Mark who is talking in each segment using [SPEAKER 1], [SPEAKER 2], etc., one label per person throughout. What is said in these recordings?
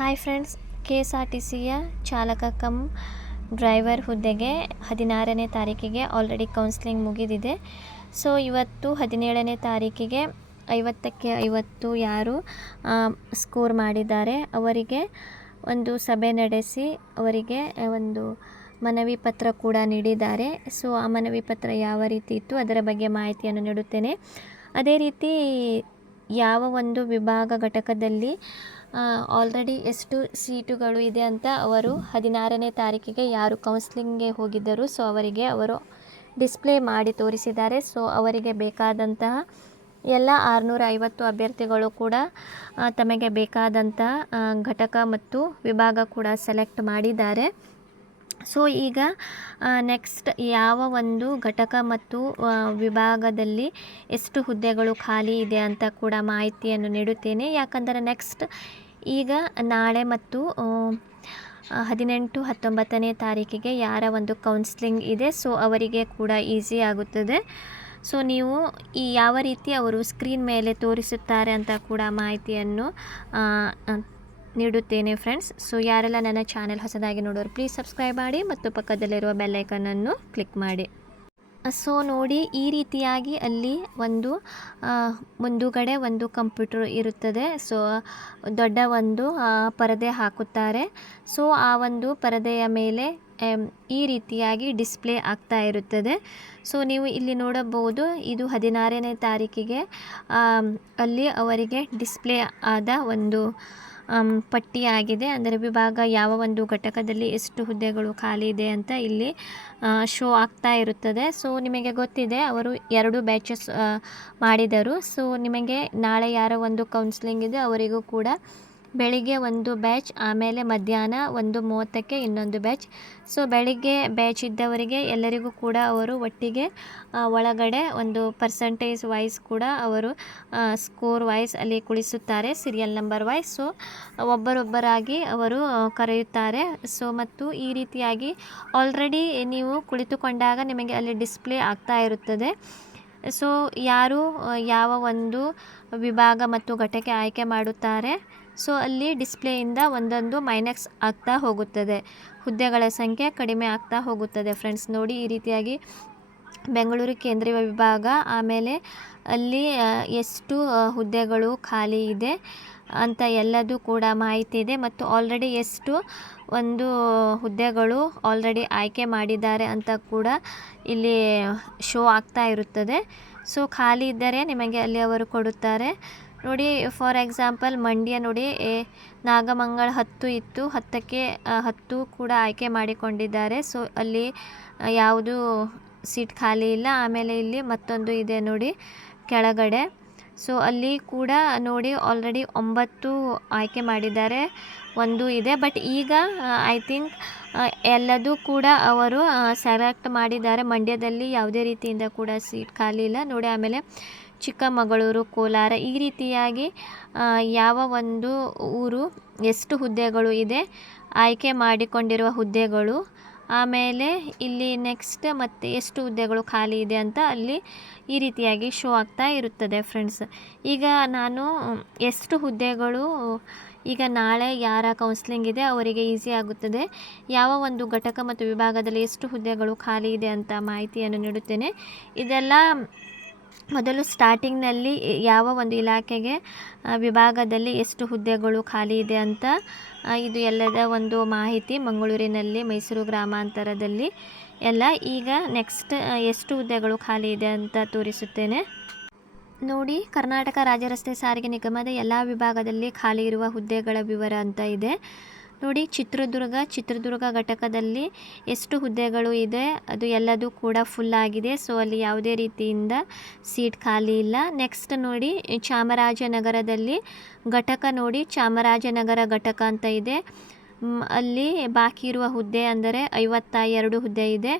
[SPEAKER 1] Hi friends K S R T ಸಿಯ ಚಾಲಕ cum driver ಹುದ್ದೆಗೆ ಹದಿನಾರನೇ ತಾರೀಕಿಗೆ ಆಲ್ರೆಡಿ ಕೌನ್ಸ್ಲಿಂಗ್ ಮುಗಿದಿದೆ. ಸೊ ಇವತ್ತು ಹದಿನೇಳನೇ ತಾರೀಕಿಗೆ ಐವತ್ತಕ್ಕೆ ಐವತ್ತು ಯಾರು ಸ್ಕೋರ್ ಮಾಡಿದ್ದಾರೆ. ಅವರಿಗೆ ಒಂದು ಸಭೆ ನಡೆಸಿ ಅವರಿಗೆ ಒಂದು ಮನವಿ ಪತ್ರ ಕೂಡ ನೀಡಿದ್ದಾರೆ. ಸೊ ಆ ಮನವಿ ಪತ್ರ ಯಾವ ರೀತಿ ಇತ್ತು ಅದರ ಬಗ್ಗೆ ಮಾಹಿತಿಯನ್ನು ನೀಡುತ್ತೇನೆ. ಅದೇ ರೀತಿ, ಯಾವ ಒಂದು ವಿಭಾಗ ಘಟಕದಲ್ಲಿ ಆಲ್ರೆಡಿ ಎಷ್ಟು ಸೀಟುಗಳು ಇದೆ ಅಂತ ಅವರು ಹದಿನಾರನೇ ತಾರೀಕಿಗೆ ಯಾರು ಕೌನ್ಸಿಲಿಂಗ್ಗೆ ಹೋಗಿದ್ದರು ಸೊ ಅವರಿಗೆ ಅವರು ಡಿಸ್ಪ್ಲೇ ಮಾಡಿ ತೋರಿಸಿದ್ದಾರೆ. ಸೊ ಅವರಿಗೆ ಬೇಕಾದಂತಹ ಎಲ್ಲ ಆರುನೂರ ಐವತ್ತು ಅಭ್ಯರ್ಥಿಗಳು ಕೂಡ ತಮಗೆ ಬೇಕಾದಂತಹ ಘಟಕ ಮತ್ತು ವಿಭಾಗ ಕೂಡ ಸೆಲೆಕ್ಟ್ ಮಾಡಿದ್ದಾರೆ. ಸೊ ಈಗ ನೆಕ್ಸ್ಟ್ ಯಾವ ಒಂದು ಘಟಕ ಮತ್ತು ವಿಭಾಗದಲ್ಲಿ ಎಷ್ಟು ಹುದ್ದೆಗಳು ಖಾಲಿ ಇದೆ ಅಂತ ಕೂಡ ಮಾಹಿತಿಯನ್ನು ನೀಡುತ್ತೇನೆ. ಯಾಕಂದರೆ ನೆಕ್ಸ್ಟ್ ಈಗ ನಾಳೆ ಮತ್ತು ಹದಿನೆಂಟು, ಹತ್ತೊಂಬತ್ತನೇ ತಾರೀಕಿಗೆ ಯಾರ ಒಂದು ಕೌನ್ಸ್ಲಿಂಗ್ ಇದೆ ಸೊ ಅವರಿಗೆ ಕೂಡ ಈಸಿ ಆಗುತ್ತದೆ. ಸೊ ನೀವು ಈ ಯಾವ ರೀತಿ ಅವರು ಸ್ಕ್ರೀನ್ ಮೇಲೆ ತೋರಿಸುತ್ತಾರೆ ಅಂತ ಕೂಡ ಮಾಹಿತಿಯನ್ನು ನೀಡುತ್ತೇನೆ ಫ್ರೆಂಡ್ಸ್ ಸೊ ಯಾರೆಲ್ಲ ನನ್ನ ಚಾನೆಲ್ ಹೊಸದಾಗಿ ನೋಡೋರು ಪ್ಲೀಸ್ ಸಬ್ಸ್ಕ್ರೈಬ್ ಮಾಡಿ ಮತ್ತು ಪಕ್ಕದಲ್ಲಿರುವ ಬೆಲ್ಲೈಕನನ್ನು ಕ್ಲಿಕ್ ಮಾಡಿ. ಸೊ ನೋಡಿ, ಈ ರೀತಿಯಾಗಿ ಅಲ್ಲಿ ಒಂದು ಮುಂದುಗಡೆ ಒಂದು ಕಂಪ್ಯೂಟರ್ ಇರುತ್ತದೆ. ಸೊ ದೊಡ್ಡ ಒಂದು ಪರದೆ ಹಾಕುತ್ತಾರೆ. ಸೊ ಆ ಒಂದು ಪರದೆಯ ಮೇಲೆ ಈ ರೀತಿಯಾಗಿ ಡಿಸ್ಪ್ಲೇ ಆಗ್ತಾ ಇರುತ್ತದೆ. ಸೊ ನೀವು ಇಲ್ಲಿ ನೋಡಬಹುದು, ಇದು ಹದಿನಾರನೇ ತಾರೀಕಿಗೆ ಅಲ್ಲಿ ಅವರಿಗೆ ಡಿಸ್ಪ್ಲೇ ಆದ ಒಂದು ಪಟ್ಟಿಯಾಗಿದೆ ಅಂದರೆ ವಿಭಾಗ ಯಾವ ಒಂದು ಘಟಕದಲ್ಲಿ ಎಷ್ಟು ಹುದ್ದೆಗಳು ಖಾಲಿ ಇದೆ ಅಂತ ಇಲ್ಲಿ ಶೋ ಆಗ್ತಾ ಇರುತ್ತದೆ. ಸೊ ನಿಮಗೆ ಗೊತ್ತಿದೆ, ಅವರು ಎರಡು ಬ್ಯಾಚಸ್ ಮಾಡಿದರು. ಸೊ ನಿಮಗೆ ನಾಳೆ ಯಾರ ಒಂದು ಕೌನ್ಸಿಲಿಂಗ್ ಇದೆ, ಅವರಿಗೂ ಕೂಡ ಬೆಳಿಗ್ಗೆ ಒಂದು ಬ್ಯಾಚ್, ಆಮೇಲೆ ಮಧ್ಯಾಹ್ನ ಒಂದು ಮೂವತ್ತಕ್ಕೆ ಇನ್ನೊಂದು ಬ್ಯಾಚ್. ಸೊ ಬೆಳಿಗ್ಗೆ ಬ್ಯಾಚ್ ಇದ್ದವರಿಗೆ ಎಲ್ಲರಿಗೂ ಕೂಡ ಅವರು ಒಟ್ಟಿಗೆ ಒಳಗಡೆ ಒಂದು ಪರ್ಸಂಟೇಜ್ ವೈಸ್ ಕೂಡ ಅವರು ಸ್ಕೋರ್ ವೈಸ್ ಅಲ್ಲಿ ಕುಳಿಸುತ್ತಾರೆ ಸೀರಿಯಲ್ ನಂಬರ್ ವೈಸ್ ಸೊ ಒಬ್ಬರೊಬ್ಬರಾಗಿ ಅವರು ಕರೆಯುತ್ತಾರೆ. ಸೊ ಮತ್ತು ಈ ರೀತಿಯಾಗಿ ಆಲ್ರೆಡಿ ನೀವು ಕುಳಿತುಕೊಂಡಾಗ ನಿಮಗೆ ಅಲ್ಲಿ ಡಿಸ್ಪ್ಲೇ ಆಗ್ತಾ ಇರುತ್ತದೆ. ಸೊ ಯಾರು ಯಾವ ಒಂದು ವಿಭಾಗ ಮತ್ತು ಘಟಕ ಆಯ್ಕೆ ಮಾಡುತ್ತಾರೆ ಸೊ ಅಲ್ಲಿ ಡಿಸ್ಪ್ಲೇಯಿಂದ ಒಂದೊಂದು ಮೈನಕ್ಸ್ ಆಗ್ತಾ ಹೋಗುತ್ತದೆ. ಹುದ್ದೆಗಳ ಸಂಖ್ಯೆ ಕಡಿಮೆ ಆಗ್ತಾ ಹೋಗುತ್ತದೆ ಫ್ರೆಂಡ್ಸ್. ನೋಡಿ ಈ ರೀತಿಯಾಗಿ ಬೆಂಗಳೂರು ಕೇಂದ್ರೀಯ ವಿಭಾಗ, ಆಮೇಲೆ ಅಲ್ಲಿ ಎಷ್ಟು ಹುದ್ದೆಗಳು ಖಾಲಿ ಇದೆ ಅಂತ ಎಲ್ಲದೂ ಕೂಡ ಮಾಹಿತಿ ಇದೆ. ಮತ್ತು ಆಲ್ರೆಡಿ ಎಷ್ಟು, ಒಂದು ಹುದ್ದೆಗಳು ಆಲ್ರೆಡಿ ಆಯ್ಕೆ ಮಾಡಿದ್ದಾರೆ ಅಂತ ಕೂಡ ಇಲ್ಲಿ ಶೋ ಆಗ್ತಾ ಇರುತ್ತದೆ. ಸೊ ಖಾಲಿ ಇದ್ದರೆ ನಿಮಗೆ ಅಲ್ಲಿ ಅವರು ಕೊಡುತ್ತಾರೆ. ನೋಡಿ ಫಾರ್ ಎಕ್ಸಾಂಪಲ್ ಮಂಡ್ಯ ನೋಡಿ ನಾಗಮಂಗಳ ಹತ್ತು ಇತ್ತು, ಹತ್ತಕ್ಕೆ ಹತ್ತು ಕೂಡ ಆಯ್ಕೆ ಮಾಡಿಕೊಂಡಿದ್ದಾರೆ. ಸೊ ಅಲ್ಲಿ ಯಾವುದು ಸೀಟ್ ಖಾಲಿ ಇಲ್ಲ. ಆಮೇಲೆ ಇಲ್ಲಿ ಮತ್ತೊಂದು ಇದೆ ನೋಡಿ, ಕೆಳಗಡೆ. ಸೊ ಅಲ್ಲಿ ಕೂಡ ನೋಡಿ ಆಲ್ರೆಡಿ ಒಂಬತ್ತು ಆಯ್ಕೆ ಮಾಡಿದ್ದಾರೆ. ಒಂದು ಇದೆ. ಬಟ್ ಈಗ ಐ ಥಿಂಕ್ ಎಲ್ಲದೂ ಕೂಡ ಅವರು ಸೆಲೆಕ್ಟ್ ಮಾಡಿದ್ದಾರೆ. ಮಂಡ್ಯದಲ್ಲಿ ಯಾವುದೇ ರೀತಿಯಿಂದ ಕೂಡ ಸೀಟ್ ಖಾಲಿ ಇಲ್ಲ. ನೋಡಿ, ಆಮೇಲೆ ಚಿಕ್ಕಮಗಳೂರು, ಕೋಲಾರ ಈ ರೀತಿಯಾಗಿ ಯಾವ ಒಂದು ಊರು ಎಷ್ಟು ಹುದ್ದೆಗಳು ಇದೆ ಆಯ್ಕೆ ಮಾಡಿಕೊಂಡಿರುವ ಹುದ್ದೆಗಳು. ಆಮೇಲೆ ಇಲ್ಲಿ ನೆಕ್ಸ್ಟ್ ಮತ್ತು ಎಷ್ಟು ಹುದ್ದೆಗಳು ಖಾಲಿ ಇದೆ ಅಂತ ಅಲ್ಲಿ ಈ ರೀತಿಯಾಗಿ ಶೋ ಆಗ್ತಾ ಇರುತ್ತದೆ ಫ್ರೆಂಡ್ಸ್ ಈಗ ನಾನು ಎಷ್ಟು ಹುದ್ದೆಗಳು, ಈಗ ನಾಳೆ ಯಾರ ಕೌನ್ಸ್ಲಿಂಗ್ ಇದೆ ಅವರಿಗೆ ಈಸಿ ಆಗುತ್ತದೆ. ಯಾವ ಒಂದು ಘಟಕ ಮತ್ತು ವಿಭಾಗದಲ್ಲಿ ಎಷ್ಟು ಹುದ್ದೆಗಳು ಖಾಲಿ ಇದೆ ಅಂತ ಮಾಹಿತಿಯನ್ನು ನೀಡುತ್ತೇನೆ. ಇದೆಲ್ಲ ಮೊದಲು ಸ್ಟಾರ್ಟಿಂಗ್ನಲ್ಲಿ ಯಾವ ಒಂದು ಇಲಾಖೆಗೆ ವಿಭಾಗದಲ್ಲಿ ಎಷ್ಟು ಹುದ್ದೆಗಳು ಖಾಲಿ ಇದೆ ಅಂತ ಇದು ಎಲ್ಲದ ಒಂದು ಮಾಹಿತಿ ಮಂಗಳೂರಿನಲ್ಲಿ ಮೈಸೂರು ಗ್ರಾಮಾಂತರದಲ್ಲಿ ಎಲ್ಲ. ಈಗ ನೆಕ್ಸ್ಟ್ ಎಷ್ಟು ಹುದ್ದೆಗಳು ಖಾಲಿ ಇದೆ ಅಂತ ತೋರಿಸುತ್ತೇನೆ. ನೋಡಿ, ಕರ್ನಾಟಕ ರಾಜ್ಯ ರಸ್ತೆ ಸಾರಿಗೆ ನಿಗಮದ ಎಲ್ಲ ವಿಭಾಗದಲ್ಲಿ ಖಾಲಿ ಇರುವ ಹುದ್ದೆಗಳ ವಿವರ ಅಂತ ಇದೆ. ನೋಡಿ, ಚಿತ್ರದುರ್ಗ ಚಿತ್ರದುರ್ಗ ಘಟಕದಲ್ಲಿ ಎಷ್ಟು ಹುದ್ದೆಗಳು ಇದೆ, ಅದು ಎಲ್ಲದೂ ಕೂಡ ಫುಲ್ ಆಗಿದೆ. ಸೊ ಅಲ್ಲಿ ಯಾವುದೇ ರೀತಿಯಿಂದ ಸೀಟ್ ಖಾಲಿ ಇಲ್ಲ. ನೆಕ್ಸ್ಟ್ ನೋಡಿ, ಚಾಮರಾಜನಗರದಲ್ಲಿ ಘಟಕ ನೋಡಿ, ಚಾಮರಾಜನಗರ ಘಟಕ ಅಂತ ಇದೆ. ಅಲ್ಲಿ ಬಾಕಿ ಇರುವ ಹುದ್ದೆ ಅಂದರೆ ಐವತ್ತ ಎರಡು ಹುದ್ದೆ ಇದೆ.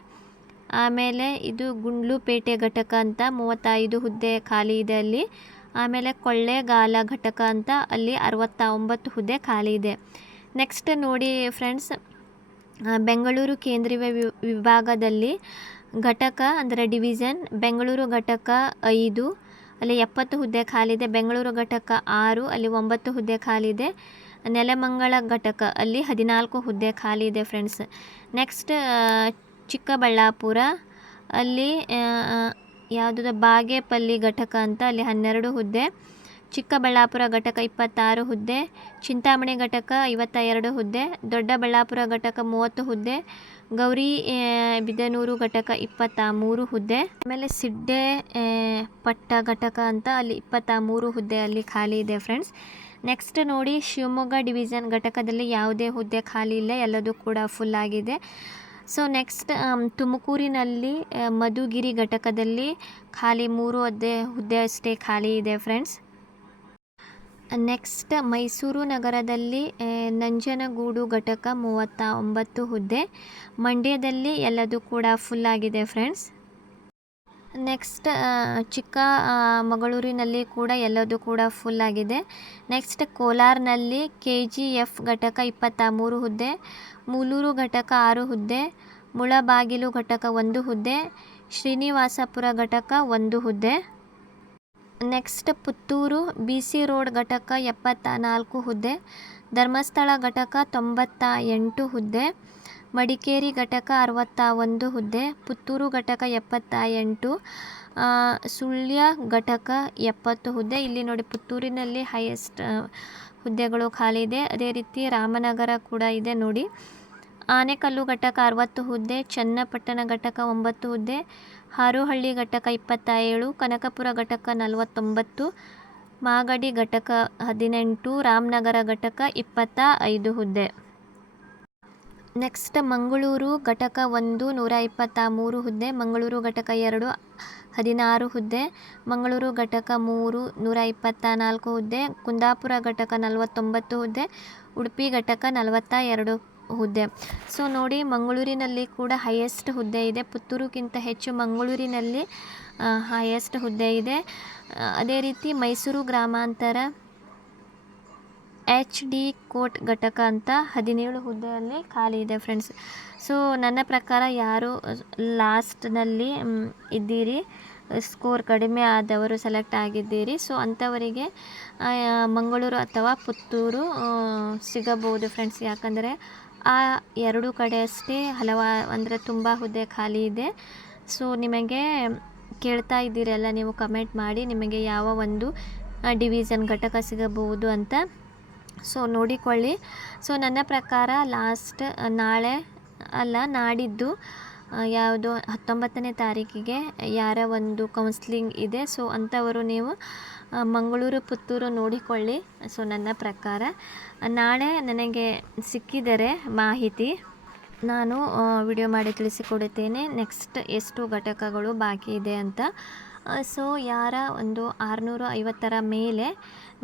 [SPEAKER 1] ಆಮೇಲೆ ಇದು ಗುಂಡ್ಲುಪೇಟೆ ಘಟಕ ಅಂತ ಮೂವತ್ತೈದು ಹುದ್ದೆ ಖಾಲಿ ಇದೆ ಅಲ್ಲಿ. ಆಮೇಲೆ ಕೊಳ್ಳೇಗಾಲ ಘಟಕ ಅಂತ ಅಲ್ಲಿ ಅರವತ್ತ ಒಂಬತ್ತು ಹುದ್ದೆ ಖಾಲಿ ಇದೆ. ನೆಕ್ಸ್ಟ್ ನೋಡಿ ಫ್ರೆಂಡ್ಸ್ ಬೆಂಗಳೂರು ಕೇಂದ್ರೀಯ ವಿಭಾಗದಲ್ಲಿ ಘಟಕ ಅಂದರೆ ಡಿವಿಷನ್ ಬೆಂಗಳೂರು ಘಟಕ ಐದು, ಅಲ್ಲಿ ಎಪ್ಪತ್ತು ಹುದ್ದೆ ಖಾಲಿ ಇದೆ ಬೆಂಗಳೂರು ಘಟಕ ಆರು, ಅಲ್ಲಿ ಒಂಬತ್ತು ಹುದ್ದೆ ಖಾಲಿ ಇದೆ ನೆಲಮಂಗಲ ಘಟಕ ಅಲ್ಲಿ ಹದಿನಾಲ್ಕು ಹುದ್ದೆ ಖಾಲಿ ಇದೆ ಫ್ರೆಂಡ್ಸ್ ನೆಕ್ಸ್ಟ್ ಚಿಕ್ಕಬಳ್ಳಾಪುರ, ಅಲ್ಲಿ ಯಾವುದು, ಬಾಗೇಪಲ್ಲಿ ಘಟಕ ಅಂತ ಅಲ್ಲಿ ಹನ್ನೆರಡು ಹುದ್ದೆ ಚಿಕ್ಕಬಳ್ಳಾಪುರ ಘಟಕ ಇಪ್ಪತ್ತಾರು ಹುದ್ದೆ, ಚಿಂತಾಮಣಿ ಘಟಕ ಐವತ್ತ ಎರಡು ಹುದ್ದೆ, ದೊಡ್ಡಬಳ್ಳಾಪುರ ಘಟಕ ಮೂವತ್ತು ಹುದ್ದೆ, ಗೌರಿ ಬಿದನೂರು ಘಟಕ ಇಪ್ಪತ್ತ ಮೂರು ಹುದ್ದೆ. ಆಮೇಲೆ ಸಿಡ್ಡೆ ಪಟ್ಟ ಘಟಕ ಅಂತ ಅಲ್ಲಿ ಇಪ್ಪತ್ತ ಮೂರು ಹುದ್ದೆ ಅಲ್ಲಿ ಖಾಲಿ ಇದೆ ಫ್ರೆಂಡ್ಸ್. ನೆಕ್ಸ್ಟ್ ನೋಡಿ ಶಿವಮೊಗ್ಗ ಡಿವಿಷನ್ ಘಟಕದಲ್ಲಿ ಯಾವುದೇ ಹುದ್ದೆ ಖಾಲಿ ಇಲ್ಲ, ಎಲ್ಲದೂ ಕೂಡ ಫುಲ್ ಆಗಿದೆ. ಸೊ ನೆಕ್ಸ್ಟ್ ತುಮಕೂರಿನಲ್ಲಿ ಮಧುಗಿರಿ ಘಟಕದಲ್ಲಿ ಖಾಲಿ ಮೂರು ಹುದ್ದೆ ಹುದ್ದೆ ಅಷ್ಟೇ ಖಾಲಿ ಇದೆ ಫ್ರೆಂಡ್ಸ್. ನೆಕ್ಸ್ಟ್ ಮೈಸೂರು ನಗರದಲ್ಲಿ ನಂಜನಗೂಡು ಘಟಕ ಮೂವತ್ತ ಒಂಬತ್ತು ಹುದ್ದೆ. ಮಂಡ್ಯದಲ್ಲಿ ಎಲ್ಲದೂ ಕೂಡ ಫುಲ್ ಆಗಿದೆ ಫ್ರೆಂಡ್ಸ್ ನೆಕ್ಸ್ಟ್ ಚಿಕ್ಕ ಮಗಳೂರಿನಲ್ಲಿ ಕೂಡ ಎಲ್ಲದೂ ಕೂಡ ಫುಲ್ ಆಗಿದೆ. ನೆಕ್ಸ್ಟ್ ಕೋಲಾರ್ನಲ್ಲಿ ಕೆ ಜಿ ಎಫ್ ಘಟಕ ಇಪ್ಪತ್ತ ಮೂರು ಹುದ್ದೆ, ಮೂಲೂರು ಘಟಕ ಆರು ಹುದ್ದೆ, ಮುಳಬಾಗಿಲು ಘಟಕ ಒಂದು ಹುದ್ದೆ, ಶ್ರೀನಿವಾಸಪುರ ಘಟಕ ಒಂದು ಹುದ್ದೆ. Next Puttur B C Road ಘಟಕ ಎಪ್ಪತ್ತ ನಾಲ್ಕು ಹುದ್ದೆ, ಧರ್ಮಸ್ಥಳ ಘಟಕ ತೊಂಬತ್ತ ಎಂಟು ಹುದ್ದೆ, ಮಡಿಕೇರಿ ಘಟಕ ಅರವತ್ತ ಒಂದು ಹುದ್ದೆ, ಪುತ್ತೂರು ಘಟಕ ಎಪ್ಪತ್ತ ಎಂಟು ಸುಳ್ಯ ಘಟಕ ಎಪ್ಪತ್ತು ಹುದ್ದೆ. ಇಲ್ಲಿ ನೋಡಿ ಪುತ್ತೂರಿನಲ್ಲಿ ಹೈಯೆಸ್ಟ್ ಹುದ್ದೆಗಳು ಖಾಲಿ ಇದೆ. ಅದೇ ರೀತಿ ರಾಮನಗರ ಕೂಡ ಇದೆ ನೋಡಿ. ಆನೆಕಲ್ಲು ಘಟಕ ಅರವತ್ತು ಹುದ್ದೆ, ಚನ್ನಪಟ್ಟಣ ಘಟಕ ಒಂಬತ್ತು ಹುದ್ದೆ, ಹಾರೋಹಳ್ಳಿ ಘಟಕ ಇಪ್ಪತ್ತ ಏಳು ಕನಕಪುರ ಘಟಕ ನಲವತ್ತೊಂಬತ್ತು, ಮಾಗಡಿ ಘಟಕ ಹದಿನೆಂಟು, ರಾಮನಗರ ಘಟಕ ಇಪ್ಪತ್ತ ಐದು ಹುದ್ದೆ. ನೆಕ್ಸ್ಟ್ ಮಂಗಳೂರು ಘಟಕ ಒಂದು, ನೂರ ಇಪ್ಪತ್ತ ಮೂರು ಹುದ್ದೆ, ಮಂಗಳೂರು ಘಟಕ ಎರಡು, ಹದಿನಾರು ಹುದ್ದೆ, ಮಂಗಳೂರು ಘಟಕ ಮೂರು, ನೂರ ಇಪ್ಪತ್ತ ನಾಲ್ಕು ಹುದ್ದೆ, ಕುಂದಾಪುರ ಘಟಕ ನಲವತ್ತೊಂಬತ್ತು ಹುದ್ದೆ, ಉಡುಪಿ ಘಟಕ ನಲವತ್ತ ಎರಡು ಹುದ್ದೆ. ಸೊ ನೋಡಿ, ಮಂಗಳೂರಿನಲ್ಲಿ ಕೂಡ ಹೈಯೆಸ್ಟ್ ಹುದ್ದೆ ಇದೆ. ಪುತ್ತೂರುಗಿಂತ ಹೆಚ್ಚು ಮಂಗಳೂರಿನಲ್ಲಿ ಹೈಯೆಸ್ಟ್ ಹುದ್ದೆ ಇದೆ. ಅದೇ ರೀತಿ ಮೈಸೂರು ಗ್ರಾಮಾಂತರ ಎಚ್ ಡಿ ಕೋಟ್ ಘಟಕ ಅಂತ ಹದಿನೇಳು ಹುದ್ದೆಯಲ್ಲಿ ಖಾಲಿ ಇದೆ ಫ್ರೆಂಡ್ಸ್ ಸೊ ನನ್ನ ಪ್ರಕಾರ ಯಾರು ಲಾಸ್ಟ್ನಲ್ಲಿ ಇದ್ದೀರಿ ಸ್ಕೋರ್ ಕಡಿಮೆ ಆದವರು ಸೆಲೆಕ್ಟ್ ಆಗಿದ್ದೀರಿ ಸೊ ಅಂಥವರಿಗೆ ಮಂಗಳೂರು ಅಥವಾ ಪುತ್ತೂರು ಸಿಗಬಹುದು ಫ್ರೆಂಡ್ಸ್ ಯಾಕಂದರೆ ಆ ಎರಡು ಕಡೆ ಅಷ್ಟೇ ಹಲವಾ ಅಂದರೆ ತುಂಬ ಹುದ್ದೆ ಖಾಲಿ ಇದೆ. ಸೊ ನಿಮಗೆ ಕೇಳ್ತಾ ಇದ್ದೀರಲ್ಲ ನೀವು ಕಮೆಂಟ್ ಮಾಡಿ ನಿಮಗೆ ಯಾವ ಒಂದು ಡಿವಿಷನ್ ಘಟಕ ಸಿಗಬಹುದು ಅಂತ. ಸೊ ನೋಡಿಕೊಳ್ಳಿ. ಸೊ ನನ್ನ ಪ್ರಕಾರ ಲಾಸ್ಟ್ ನಾಳೆ ಅಲ್ಲ, ನಾಡಿದ್ದು ಯಾವುದು ಹತ್ತೊಂಬತ್ತನೇ ತಾರೀಕಿಗೆ ಯಾರ ಒಂದು ಕೌನ್ಸ್ಲಿಂಗ್ ಇದೆ. ಸೊ ಅಂಥವರು ನೀವು ಮಂಗಳೂರು, ಪುತ್ತೂರು ನೋಡಿಕೊಳ್ಳಿ. ಸೊ ನನ್ನ ಪ್ರಕಾರ ನಾಳೆ ನನಗೆ ಸಿಕ್ಕಿದರೆ ಮಾಹಿತಿ ನಾನು ವಿಡಿಯೋ ಮಾಡಿ ತಿಳಿಸಿಕೊಡುತ್ತೇನೆ. ನೆಕ್ಸ್ಟ್ ಎಷ್ಟು ಘಟಕಗಳು ಬಾಕಿ ಇದೆ ಅಂತ. ಸೊ ಯಾರ ಒಂದು ಆರುನೂರ ಐವತ್ತರ ಮೇಲೆ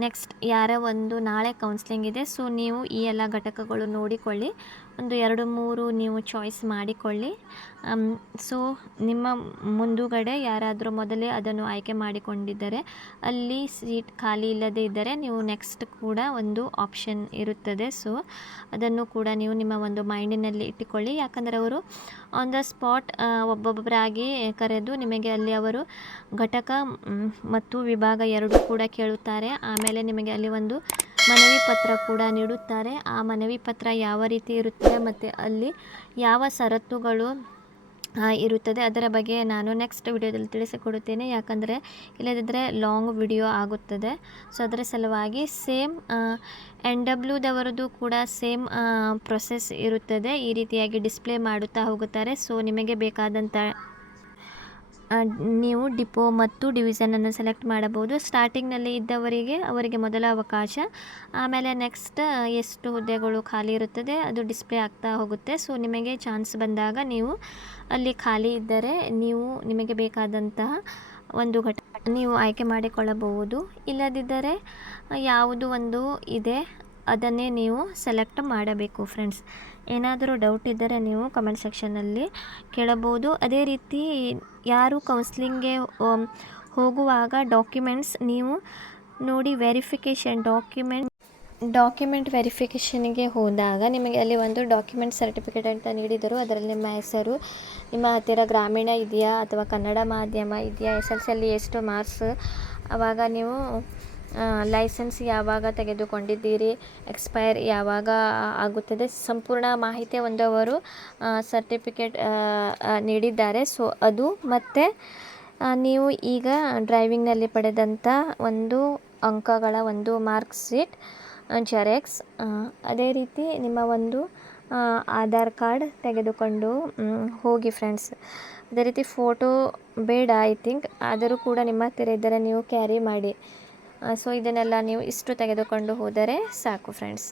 [SPEAKER 1] ನೆಕ್ಸ್ಟ್ ಯಾರ ಒಂದು ನಾಳೆ ಕೌನ್ಸ್ಲಿಂಗ್ ಇದೆ. ಸೊ ನೀವು ಈ ಎಲ್ಲ ಘಟಕಗಳು ನೋಡಿಕೊಳ್ಳಿ. ಒಂದು ಎರಡು, ಮೂರು ನೀವು ಚಾಯ್ಸ್ ಮಾಡಿಕೊಳ್ಳಿ. ಸೊ ನಿಮ್ಮ ಮುಂದುಗಡೆ ಯಾರಾದರೂ ಮೊದಲೇ ಅದನ್ನು ಆಯ್ಕೆ ಮಾಡಿಕೊಂಡಿದ್ದರೆ, ಅಲ್ಲಿ ಸೀಟ್ ಖಾಲಿ ಇಲ್ಲದೇ ಇದ್ದರೆ ನೀವು ನೆಕ್ಸ್ಟ್ ಕೂಡ ಒಂದು ಆಪ್ಷನ್ ಇರುತ್ತದೆ. ಸೊ ಅದನ್ನು ಕೂಡ ನೀವು ನಿಮ್ಮ ಒಂದು ಮೈಂಡಿನಲ್ಲಿ ಇಟ್ಟುಕೊಳ್ಳಿ. ಯಾಕಂದರೆ ಅವರು ಆನ್ ದ ಸ್ಪಾಟ್ ಒಬ್ಬೊಬ್ಬರಾಗಿ ಕರೆದು ನಿಮಗೆ ಅಲ್ಲಿ ಅವರು ಘಟಕ ಮತ್ತು ವಿಭಾಗ ಎರಡು ಕೂಡ ಕೇಳುತ್ತಾರೆ. ಆಮೇಲೆ ನಿಮಗೆ ಅಲ್ಲಿ ಒಂದು ಮನವಿ ಪತ್ರ ಕೂಡ ನೀಡುತ್ತಾರೆ. ಆ ಮನವಿ ಪತ್ರ ಯಾವ ರೀತಿ ಇರುತ್ತದೆ ಮತ್ತು ಅಲ್ಲಿ ಯಾವ ಷರತ್ತುಗಳು ಇರುತ್ತದೆ ಅದರ ಬಗ್ಗೆ ನಾನು ನೆಕ್ಸ್ಟ್ ವಿಡಿಯೋದಲ್ಲಿ ತಿಳಿಸಿಕೊಡುತ್ತೇನೆ. ಯಾಕಂದರೆ ಇಲ್ಲದಿದ್ದರೆ ಲಾಂಗ್ ವಿಡಿಯೋ ಆಗುತ್ತದೆ. ಸೊ ಅದರ ಸಲುವಾಗಿ ಸೇಮ್ ಎನ್ ಡಬ್ಲ್ಯೂದವರದ್ದು ಕೂಡ ಸೇಮ್ ಪ್ರೊಸೆಸ್ ಇರುತ್ತದೆ. ಈ ರೀತಿಯಾಗಿ ಡಿಸ್ಪ್ಲೇ ಮಾಡುತ್ತಾ ಹೋಗುತ್ತಾರೆ. ಸೊ ನಿಮಗೆ ಬೇಕಾದಂಥ ನೀವು ಡಿಪೋ ಮತ್ತು ಡಿವಿಷನನ್ನು ಸೆಲೆಕ್ಟ್ ಮಾಡಬಹುದು. ಸ್ಟಾರ್ಟಿಂಗ್ನಲ್ಲಿ ಇದ್ದವರಿಗೆ ಅವರಿಗೆ ಮೊದಲ ಅವಕಾಶ. ಆಮೇಲೆ ನೆಕ್ಸ್ಟ್ ಎಷ್ಟು ಹುದ್ದೆಗಳು ಖಾಲಿ ಇರುತ್ತದೆ ಅದು ಡಿಸ್ಪ್ಲೇ ಆಗ್ತಾ ಹೋಗುತ್ತೆ. ಸೊ, ನಿಮಗೆ ಚಾನ್ಸ್ ಬಂದಾಗ ನೀವು ಅಲ್ಲಿ ಖಾಲಿ ಇದ್ದರೆ ನೀವು ನಿಮಗೆ ಬೇಕಾದಂತಹ ಒಂದು ಘಟ ನೀವು ಆಯ್ಕೆ ಮಾಡಿಕೊಳ್ಳಬಹುದು. ಇಲ್ಲದಿದ್ದರೆ ಯಾವುದು ಒಂದು ಇದೆ ಅದನ್ನೇ ನೀವು ಸೆಲೆಕ್ಟ್ ಮಾಡಬೇಕು ಫ್ರೆಂಡ್ಸ್. ಏನಾದರೂ ಡೌಟ್ ಇದ್ದರೆ ನೀವು ಕಮೆಂಟ್ ಸೆಕ್ಷನಲ್ಲಿ ಕೇಳಬಹುದು. ಅದೇ ರೀತಿ ಯಾರು ಕೌನ್ಸ್ಲಿಂಗ್ಗೆ ಹೋಗುವಾಗ ಡಾಕ್ಯುಮೆಂಟ್ಸ್ ನೀವು ನೋಡಿ ವೆರಿಫಿಕೇಷನ್ ಡಾಕ್ಯುಮೆಂಟ್ ಡಾಕ್ಯುಮೆಂಟ್ ವೆರಿಫಿಕೇಷನ್ಗೆ ಹೋದಾಗ ನಿಮಗೆ ಅಲ್ಲಿ ಒಂದು ಡಾಕ್ಯುಮೆಂಟ್ ಸರ್ಟಿಫಿಕೇಟ್ ಅಂತ ನೀಡಿದರು. ಅದರಲ್ಲಿ ನಿಮ್ಮ ಹೆಸರು, ನಿಮ್ಮ ಹತ್ತಿರ ಗ್ರಾಮೀಣ ಇದೆಯಾ ಅಥವಾ ಕನ್ನಡ ಮಾಧ್ಯಮ ಇದೆಯಾ? ಎಸ್ ಎಲ್ ಸಿಯಲ್ಲಿ ಎಷ್ಟು ಮಾರ್ಕ್ಸ್ ಆವಾಗ ನೀವು ಲೈಸೆನ್ಸ್ ಯಾವಾಗ ತೆಗೆದುಕೊಂಡಿದ್ದೀರಿ, ಎಕ್ಸ್ಪೈರ್ ಯಾವಾಗ ಆಗುತ್ತದೆ, ಸಂಪೂರ್ಣ ಮಾಹಿತಿ ಹೊಂದವರು ಸರ್ಟಿಫಿಕೇಟ್ ನೀಡಿದ್ದಾರೆ. ಸೊ, ಅದು ಮತ್ತು ನೀವು ಈಗ ಡ್ರೈವಿಂಗ್ನಲ್ಲಿ ಪಡೆದಂಥ ಒಂದು ಅಂಕಗಳ ಒಂದು ಮಾರ್ಕ್ ಶೀಟ್ ಜೆರಾಕ್ಸ್ ಅದೇ ರೀತಿ ನಿಮ್ಮ ಒಂದು ಆಧಾರ್ ಕಾರ್ಡ್ ತೆಗೆದುಕೊಂಡು ಹೋಗಿ ಫ್ರೆಂಡ್ಸ್. ಅದೇ ರೀತಿ ಫೋಟೋ ಬೇಡ, ಐ ಥಿಂಕ್. ಆದರೂ ಕೂಡ ನಿಮ್ಮ ಹತ್ತಿರ ಇದ್ದರೆ ನೀವು ಕ್ಯಾರಿ ಮಾಡಿ. ಸೊ ಇದನ್ನೆಲ್ಲ ನೀವು ಇಷ್ಟು ತೆಗೆದುಕೊಂಡು ಹೋದರೆ ಸಾಕು ಫ್ರೆಂಡ್ಸ್